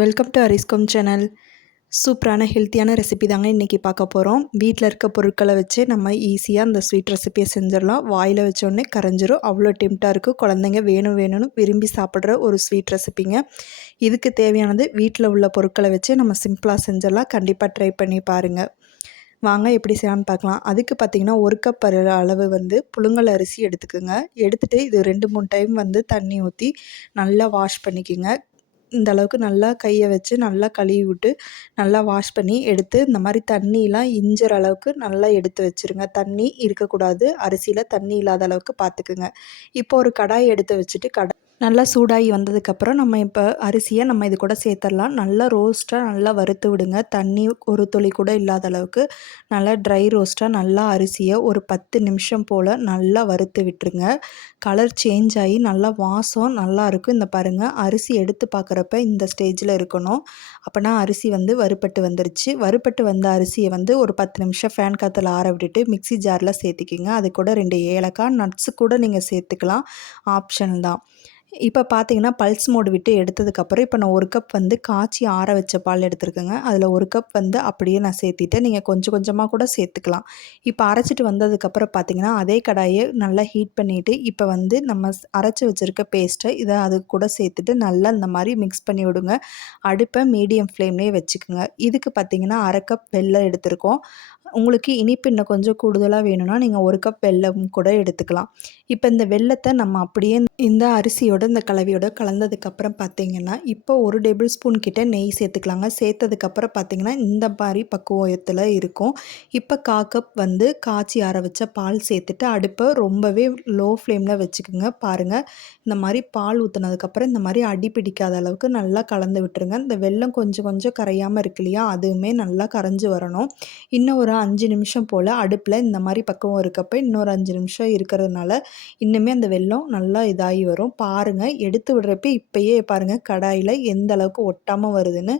Welcome to அரிஸ்கோம் channel. சூப்பரான ஹெல்த்தியான recipe தாங்க இன்றைக்கி பார்க்க போகிறோம். வீட்டில் இருக்க பொருட்களை வச்சு நம்ம ஈஸியாக அந்த ஸ்வீட் ரெசிபியை செஞ்சிடலாம். வாயில் வச்சோடனே கரைஞ்சிரும். அவ்வளோ டெம்ட்டாக இருக்குது. குழந்தைங்க வேணும்னு விரும்பி சாப்பிட்ற ஒரு ஸ்வீட் ரெசிபிங்க. இதுக்கு தேவையானது வீட்டில் உள்ள பொருட்களை வச்சு நம்ம சிம்பிளாக செஞ்சிடலாம். கண்டிப்பாக ட்ரை பண்ணி பாருங்கள். வாங்க எப்படி செய்யலாம்னு பார்க்கலாம். அதுக்கு பார்த்திங்கன்னா 1 கப் அளவு புழுங்கல் அரிசி எடுத்துக்கோங்க. எடுத்துகிட்டு இது 2-3 டைம் தண்ணி ஊற்றி நல்லா வாஷ் பண்ணிக்கோங்க. இந்த அளவுக்கு நல்லா கையை வச்சு நல்லா கழுவி விட்டு நல்லா வாஷ் பண்ணி எடுத்து இந்த மாதிரி தண்ணியெலாம் இஞ்சுற அளவுக்கு நல்லா எடுத்து வச்சுருங்க. தண்ணி இருக்கக்கூடாது. அரிசியில் தண்ணி இல்லாத அளவுக்கு பார்த்துக்குங்க. இப்போ ஒரு கடாய் எடுத்து வச்சுட்டு நல்லா சூடாகி வந்ததுக்கப்புறம் நம்ம இப்போ அரிசியை நம்ம இது கூட சேர்த்துடலாம். நல்லா ரோஸ்ட்டாக நல்லா வறுத்து விடுங்க. தண்ணி ஒரு துளி கூட இல்லாத அளவுக்கு நல்லா ட்ரை ரோஸ்ட்டாக நல்லா அரிசியை ஒரு 10 நிமிஷம் போல் நல்லா வறுத்து விட்டுருங்க. கலர் சேஞ்ச் ஆகி நல்லா வாசம் நல்லாயிருக்கும். இந்த பாருங்கள், அரிசி எடுத்து பார்க்குறப்ப இந்த ஸ்டேஜில் இருக்கணும். அப்போனா அரிசி வறுபட்டு வந்துருச்சு. வறுபட்டு வந்த அரிசியை ஒரு 10 நிமிஷம் ஃபேன் காற்றுல ஆற விட்டுட்டு மிக்ஸி ஜாரில் சேர்த்துக்கிங்க. அது கூட 2 ஏலக்காய் நட்ஸு கூட நீங்கள் சேர்த்துக்கலாம், ஆப்ஷன் தான். இப்போ பார்த்தீங்கன்னா பல்ஸ் மோடு விட்டு எடுத்ததுக்கப்புறம் இப்போ நான் 1 கப் காய்ச்சி ஆற வச்ச பால் எடுத்துருக்கேங்க. அதில் 1 கப் அப்படியே நான் சேர்த்திட்டேன். நீங்கள் கொஞ்சம் கொஞ்சமாக கூட சேர்த்துக்கலாம். இப்போ அரைச்சிட்டு வந்ததுக்கப்புறம் பார்த்தீங்கன்னா அதே கடாயை நல்லா ஹீட் பண்ணிவிட்டு இப்போ நம்ம அரைச்சி வச்சுருக்க பேஸ்ட்டை இதை அது கூட சேர்த்துட்டு நல்லா இந்த மாதிரி மிக்ஸ் பண்ணி விடுங்க. அடுப்பை மீடியம் ஃப்ளேம்லேயே வச்சுக்கோங்க. இதுக்கு பார்த்தீங்கன்னா 1/2 கப் வெல்லம் எடுத்திருக்கோம். உங்களுக்கு இனிப்பு இன்னும் கொஞ்சம் கூடுதலாக வேணும்னா நீங்கள் 1 கப் வெல்லம் கூட எடுத்துக்கலாம். இப்போ இந்த வெல்லத்தை நம்ம அப்படியே இந்த அரிசியோட இந்த கலவையோட கலந்ததுக்கப்புறம் பார்த்தீங்கன்னா இப்போ 1 டேபிள் ஸ்பூன் கிட்ட நெய் சேர்த்துக்கலாங்க. சேர்த்ததுக்கப்புறம் பார்த்தீங்கன்னா இந்த மாதிரி பக்குவத்தில் இருக்கும். இப்போ 1/4 கப் காய்ச்சி ஆற வச்ச பால் சேர்த்துட்டு அடுப்பை ரொம்பவே லோ ஃப்ளேமில் வச்சுக்கோங்க. பாருங்கள், இந்த மாதிரி பால் ஊற்றுனதுக்கப்புறம் இந்த மாதிரி அடி பிடிக்காத அளவுக்கு நல்லா கலந்து விட்டுருங்க. இந்த வெல்லம் கொஞ்சம் கொஞ்சம் கரையாமல் இருக்கு இல்லையா, அதுவுமே நல்லா கரைஞ்சி வரணும். இன்னும் ஒரு 5 நிமிஷம் போல் அடுப்பில் இந்த மாதிரி பக்குவம் இருக்கப்போ இன்னொரு 5 நிமிஷம் இருக்கிறதுனால இன்னுமே அந்த வெல்லம் நல்லா இதாகி வரும். பாருங்கள், எடுத்து விடுறப்ப இப்போயே பாருங்கள் கடாயில் எந்த அளவுக்கு ஒட்டாமல் வருதுன்னு.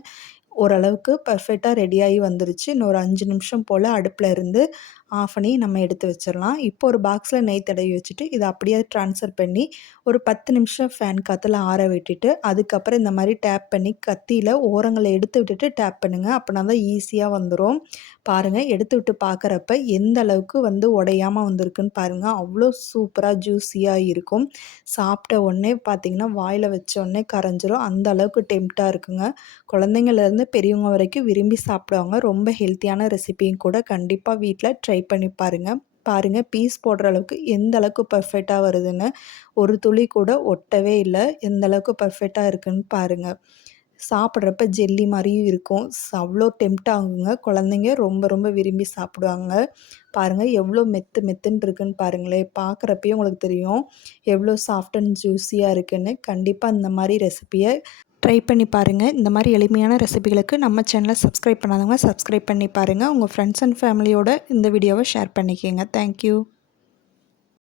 ஓரளவுக்கு பர்ஃபெக்டாக ரெடியாகி வந்துருச்சு. இன்னொரு 5 நிமிஷம் போல் அடுப்பில் இருந்து ஆஃப் பண்ணி நம்ம எடுத்து வச்சிடலாம். இப்போ ஒரு பாக்ஸில் நெய் தடவி வச்சுட்டு இதை அப்படியே ட்ரான்ஸ்ஃபர் பண்ணி ஒரு 10 நிமிஷம் ஃபேன் காற்றுல ஆற விட்டுட்டு அதுக்கப்புறம் இந்த மாதிரி டேப் பண்ணி கத்தியில் ஓரங்களை எடுத்து விட்டுட்டு டேப் பண்ணுங்கள். அப்படின்னா தான் ஈஸியாக வந்துடும். பாருங்கள், எடுத்து விட்டு பார்க்குறப்ப எந்த அளவுக்கு உடையாமல் வந்திருக்குன்னு பாருங்கள். அவ்வளோ சூப்பராக ஜூஸியாக இருக்கும். சாப்பிட்ட உடனே பார்த்திங்கன்னா வாயில் வச்ச உடனே கரைஞ்சிரும். அந்த அளவுக்கு டெம்ப்டாக இருக்குங்க. குழந்தைங்கள்லேருந்து பெரியவங்க வரைக்கும் விரும்பி சாப்பிடுவாங்க. ரொம்ப ஹெல்த்தியான ரெசிபியும் கூட. கண்டிப்பாக வீட்டில் ட்ரை பண்ணி பாருங்கள் பீஸ் போடுற அளவுக்கு எந்த அளவுக்கு பர்ஃபெக்டாக வருதுன்னு. ஒரு துளி கூட ஒட்டவே இல்லை. எந்த அளவுக்கு பர்ஃபெக்டாக இருக்குன்னு பாருங்கள். சாப்பிட்றப்ப ஜெல்லி மாதிரியும் இருக்கும். அவ்வளோ டெம்ப்ட் ஆகுங்க. குழந்தைங்க ரொம்ப ரொம்ப விரும்பி சாப்பிடுவாங்க. பாருங்கள் எவ்வளோ மெத்துன்னு இருக்குன்னு பாருங்களேன். பார்க்குறப்பயே உங்களுக்கு தெரியும் எவ்வளோ சாஃப்ட் அண்ட் ஜூஸியாக இருக்குன்னு. கண்டிப்பாக இந்த மாதிரி ரெசிபியை ட்ரை பண்ணி பாருங்கள். இந்த மாதிரி எளிமையான ரெசிபிகளுக்கு நம்ம சேனலை சப்ஸ்கிரைப் பண்ணாதவங்க சப்ஸ்கிரைப் பண்ணி பாருங்கள். உங்கள் ஃப்ரெண்ட்ஸ் அண்ட் ஃபேமிலியோட இந்த வீடியோவை ஷேர் பண்ணிக்கோங்க. தேங்க்யூ.